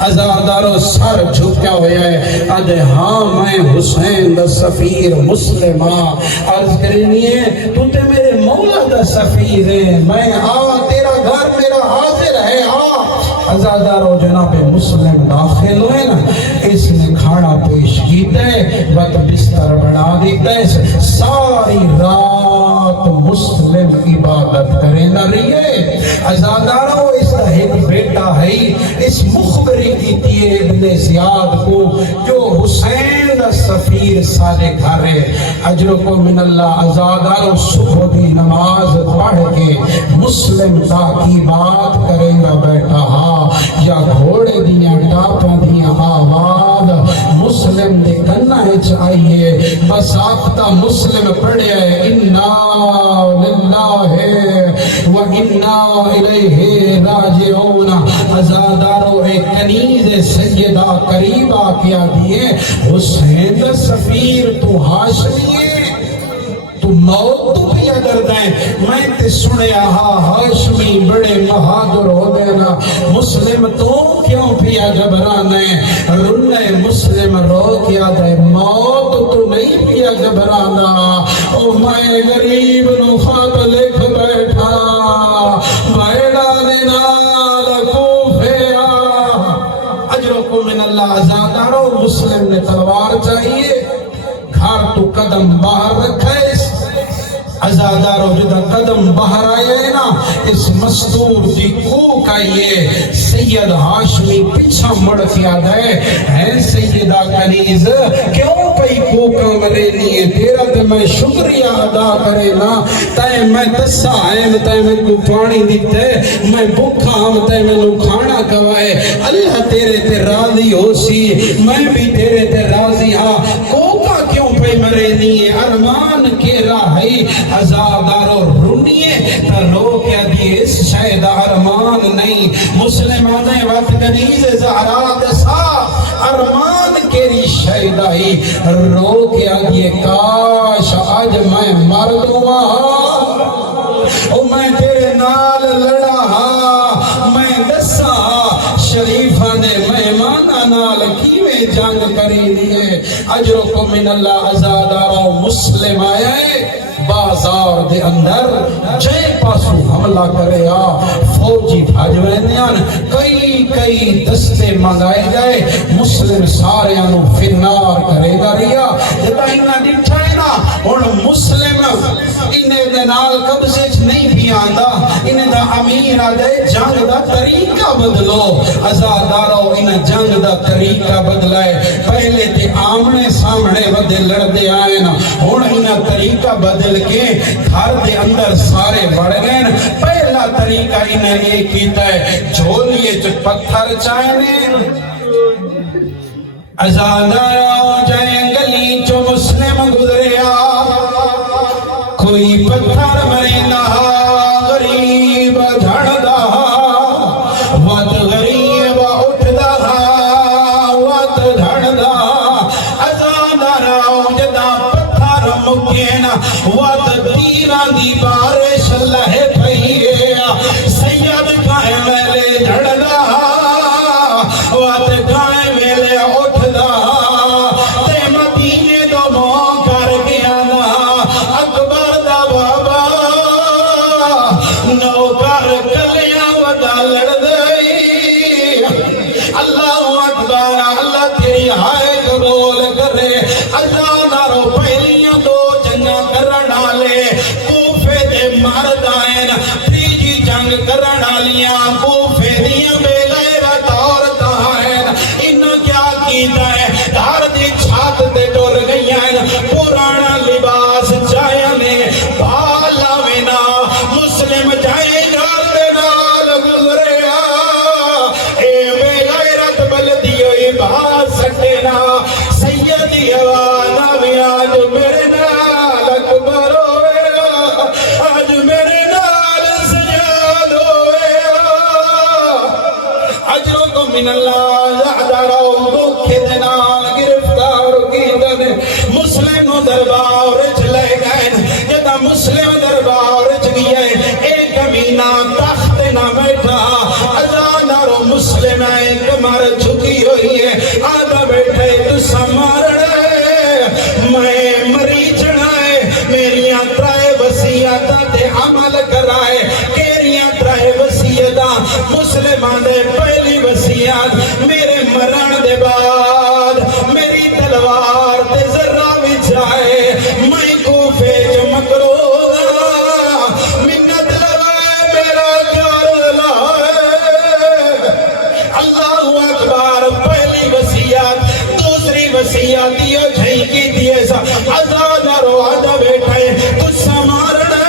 عزادارو سر جھکیا ہویا ہے آدھے ہاں میں حسین دا سفیر مسلم عرض کرنی ہے تو تے میرے مولا دا سفیر ہے میں تیرا گھر میرا حاضر ہے عزادارو جناب مسلم داخل ہوئے نا اس نے کھانا پیش کیتا ہے وقت بستر بنا دیتا ہے ساری رات مسلم عبادت کریں نہ رہی ہے عزادارو اس کا ایک بیٹا ہے اس مخبری کیتی ہے ابن زیاد کو جو حسین دا سفیر سارے گھر ہے اجرکم من اللہ عزادارو صبح دی نماز پڑھ کے مسلم دا کی بات کریں گا بیٹا یا گھوڑے دیاں ٹاپاں دیاں آواز مسلم دے کنہ چاہیے بس آفتہ مسلم پڑھے اِنَّا لِلَّهِ وَإِنَّا إِلَيْهِ رَاجِعُونَ عزادارو ایک کنیز سیدہ قریبہ کیا دیئے حسین دا سفیر تو ہاشمی ہے تو موت تو پیا دردائیں میں تے سنے ہاشمی بڑے بہادر ہو دینا مسلم تو کیوں پیا گھبرانے رنے مسلم رو کیا دے موت تو نہیں پیا گھبرانا او میں غریب نو خط لکھ بیٹھا بیڑا دینال کوفیا اجرکم من اللہ عزادارو مسلم نے تلوار چاہیے گھر تو قدم باہر رکھے عزادارو جدا قدم باہر آئے نا اس مستور دی کوک آئیے سید ہاشمی پچھا مڑ کیا دے ہے سیدہ کنیز کیوں پئی کوکا مرے نہیں تیرا تے میں شکریہ ادا کرے نا تے میں تسا آئیم تے میں کو پانی دیتے میں بکھا ہم تے میں نو کھانا کوائے اللہ تیرے تے راضی ہو سی میں بھی تیرے تے راضی ہاں کوکا کیوں پئی مرے نہیں ارمان کے راہی عزادارو رنیے تا رو کیا دیئے اس شاید ارمان نہیں مسلمانے وقت کنیز زہرا دسا ارمان کیری شاید آئی رو کیا دیئے کاش آج میں مرد ہوا او میں تیرے نال لڑا میں دسا شریفہ نے مہمانہ نال کیویں جنگ کری دیئے اجرکم من اللہ عزادارو مسلم آیا ہے بازار دے اندر جے پاسو حملہ کرے فوجی بھاجوینیان کئی دستے منگائے گئے مسلم سارے انو فنار کرے گا ریا جتا انہا ڈٹھا ہے نا اور مسلم انہیں دے نال قبضے نہیں بھی آندہ انہیں دا امیر آدھے جنگ دا طریقہ بدلو عزادارو انہیں جنگ دا طریقہ بدلائے پہلے تے آمنے سامنے ودے لڑ دے آئے نا اور انہیں طریقہ بدل کے گھر دے اندر سارے بڑھ گئے پہلا طریقہ انہیں یہ کیتا ہے جھولیے جو پتھر چاہنے عزادارو جائیں گلی جو مسلم گزریا کوئی پتھر مرے نہ غریب جھڑ دا وات غریب اٹھ دا وات جھڑ دا عزادارو جدا پتھر مکین وات تیران دی بارش لہے پہیے سید کائیں میلے جھڑ دا وات کائیں میلے اٹھ دا تے مدینے دو موں کر گیا نا اکبر دا بابا نو کر کلیاں ودا لڑ دئی اللہ اکبر اللہ تیری ہائے قبول کرے اللہ نارو پہلیاں دو جنہ کرنا لے کوفے دے من اللہ یعدارو دکھے دنال گرفتار کی دن مسلم دربار چلے گئے جدا مسلم دربار چلے ایک کمینہ تخت نہ بیٹھا ازادارو مسلم ایک مر چکی ہوئی ہے آدھا بیٹھے تو سمارنے میں مری چڑھائے میریاں ترائے وسیعتاں تے عمل کرائے کیریاں ترائے وسیعتاں مسلمان دے پہلی وسیعت میرے مرن دے بعد میری تلوار تے ذرہ بچھائے میں کوفے جو مکروگا منت لگائے میرا کار لائے اللہ اکبر پہلی وسیعت دوسری وسیعت یہ جھائی کی دیئے سا آزاد رو آدھا بیٹھائے تو سمارنے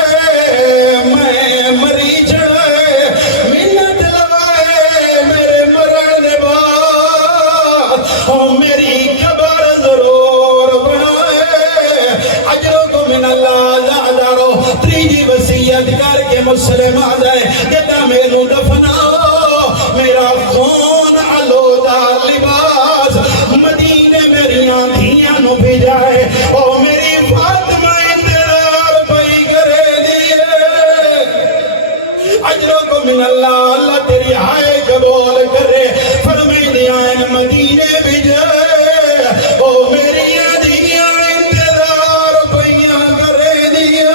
میں مری چڑھائے منت لگائے میرے مرنے بعد اور میری قبر ضرور بنائے اجرکم من اللہ زیادہ رو تریجی وسیعت کر کے مسلم آدھائے جدا میرے دفناؤ میرا خون علودہ لباس مدینے میری آنکھیاں نو بھی جائے او میری فاطمہ انتظار پئی کرے دیئے اجرکم من اللہ اللہ تیری آئے قبول کرے فرمائی دیائیں مدینے بھی جائے او میری آدھیاں انتظار پئیاں کرے دیئے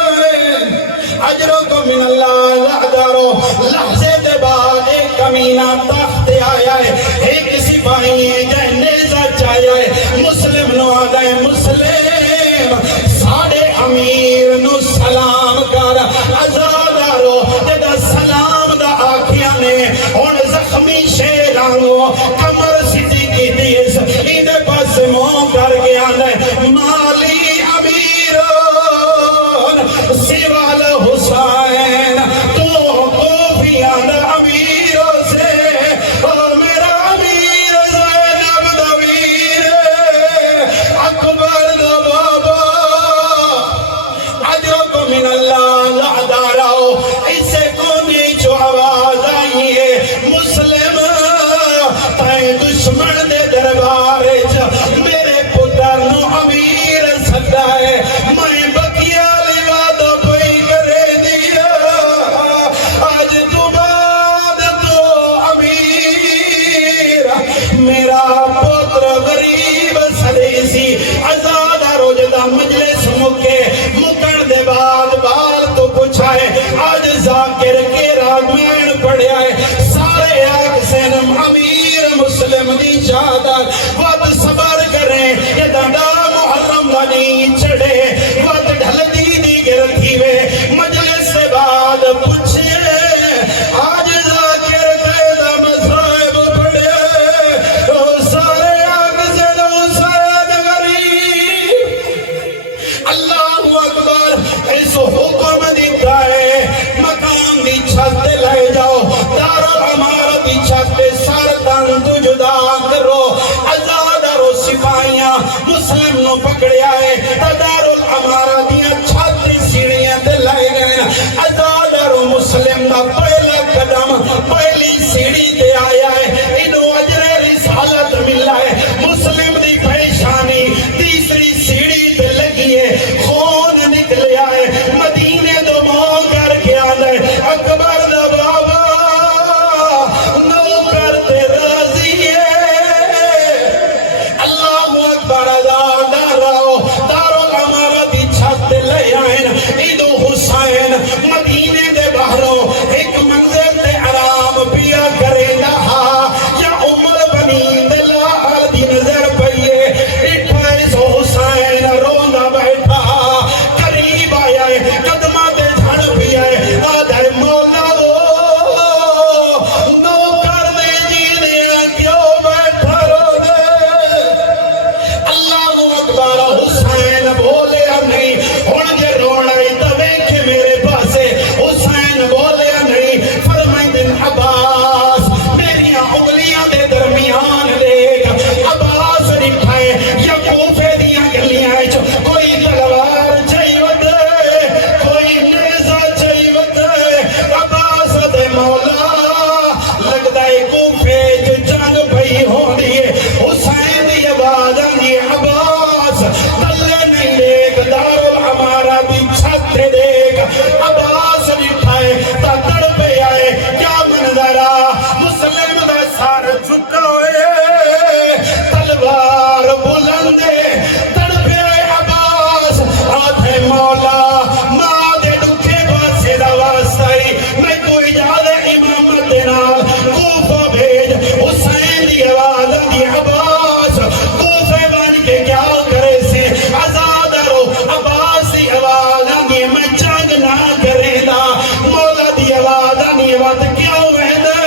اجرکم من اللہ لحظارو لحظے دے بعد ایک کمینہ تخت آیا ہے ایک سپاہی جہنیزہ چاہیا ہے مسلم نو آدھائے مسلم ساڑے امیر نو سلام کر ازادارو جدہ سلام دا آکھیا نے ان زخمی شیرانو کمر سٹی کی دیس ایدے پاس مو کر گیا نے مالی امیرون سوال حسین تو کوفیان امیروں سے اور میرا امیر زینب دویر اکبر دو بابا اجرکم من اللہ لعداراؤ اسے کونی جو آواز آئی ہے مسلم تائیں دشمن دے دربار میرے پتر نو امیر سکتا ہے میں بکیا لیواد پئی کرے دیا آج تو بعد تو امیر میرا پتر غریب سدیسی آزاد روجدہ مجلس مکے مکن دے بعد بال تو پوچھائے آج ذاکر کے راگمین پڑھے آئے سارے آگ سینم امیر مسلم دی چادر وقت صبر کریں یہ دنڈا محرم دانی چڑھے وقت ڈھل دی گرتی وے مجلس سے بعد پوچھے آج ذاکر قیدہ مصائب پڑھے سارے آگ سینم سید غریب اللہ اکبر اس حکم دیتا ہے مکان دی چھت لے جاؤ دار العمارہ دی چھت سر تن تو جدا کرو آزاد رو سپاہیاں مسلم نو پکڑے آئے دار العمارہ دی چھت سیڑھیاں تے لے گئے آزاد رو مسلم دا پہلا قدم پہلی سیڑھی تے آیا ہے انہوں اجر رسالت ملا ہے مسلم دی پیشانی تیسری سیڑھی تے لگی ہے خون نکلے آئے مدینے دو ماں کر کے آنے اکبر دا بابا نو کرتے راضی ہے اللہ اکبر ازادہ رہو دارو ہمارا دی چھت لے آئین عیدو حسین مدینے دے باہروں ایک منزل تے آرام پیا کرے گا عباس اٹھائے تا تڑپے آئے کیا منظرہ مسلم دا سار چھٹا ہوئے تلوار بلندے تڑپے آئے عباس آدھے مولا ماں دے دکھے باسے دا واسطائی میں کوئی جالے امامت نال کوفہ بھیج حسین دی آواز دی عباس کوفے بن کے کیا کرے سے آزاد رو عباس دی آواز دی میں جنگ نہ کرے دا مولا دی آواز دی آواز کیا ہوئے دے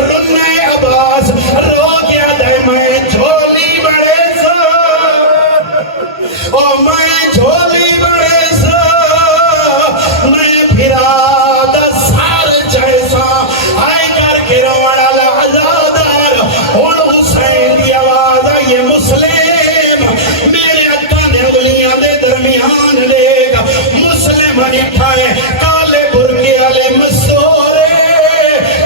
رنے عباس رو گیا دے میں جھولی بڑے سا او میں جھولی بڑے سا میں پھرا دا سار جیسا آئے کر کے روڑا لعزادار اور حسین دی آواز آئیے مسلم میرے اکا نے اگلیاں دے درمیان لے گا مسلم اٹھائے کالے برکے علی مسورے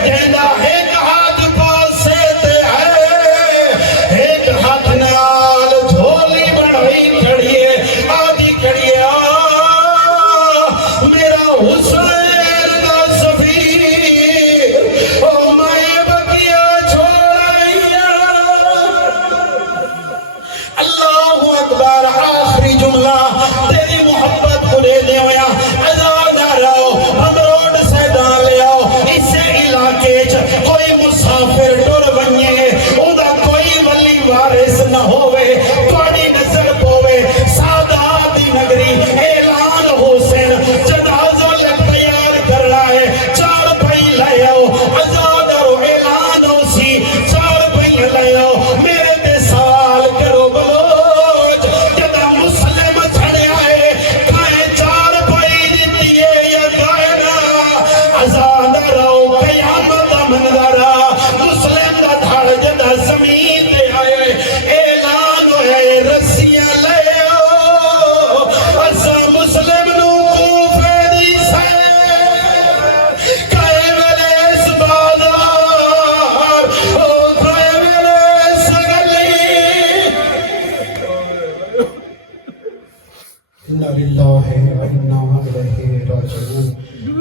جیندہ ایک ہاتھ پاسے تے ہے ایک ہاتھ نال جھولی بڑھائی کھڑیے آدھی کھڑیے میرا حسین دا سفیر او میں بکیا چھوڑائیا اللہ اکبر آخری جملہ تیری محبت کو لے لے ہویا عذاب نہ رہو ہم روڈ سے ڈال لے آؤ اسے علاقے کوئی مسافر ٹر بنیے ادا کوئی ولی وارث نہ ہوئے توڑی نظر پوے سادات دی نگری اعلان حسین جنازہ لگ تیار کر رہا ہے چار پہی لے آؤ آزاد رو اعلان ہو سی چار پہی لے آؤ میرے تے سوال کرو بلوچ جدا مسلم چھڑے آئے کھائے چار پہی دیتیے یا کائنا آزاد رو قیامت منظرہ مسلم دا دھڑ جدا زمین تے آئے اعلان ہوئے رسیاں لے آؤ اسا مسلم نو کوفے دی سے کائے ویلے اس بازار او کائے ویلے اس گلی إنا لله وإنا إليه راجعون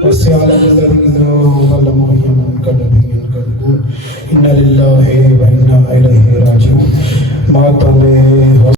وسيعلم الذين ظلموا أي منقلب ينقلبون إنا لله وإنا إليه راجعون ماتم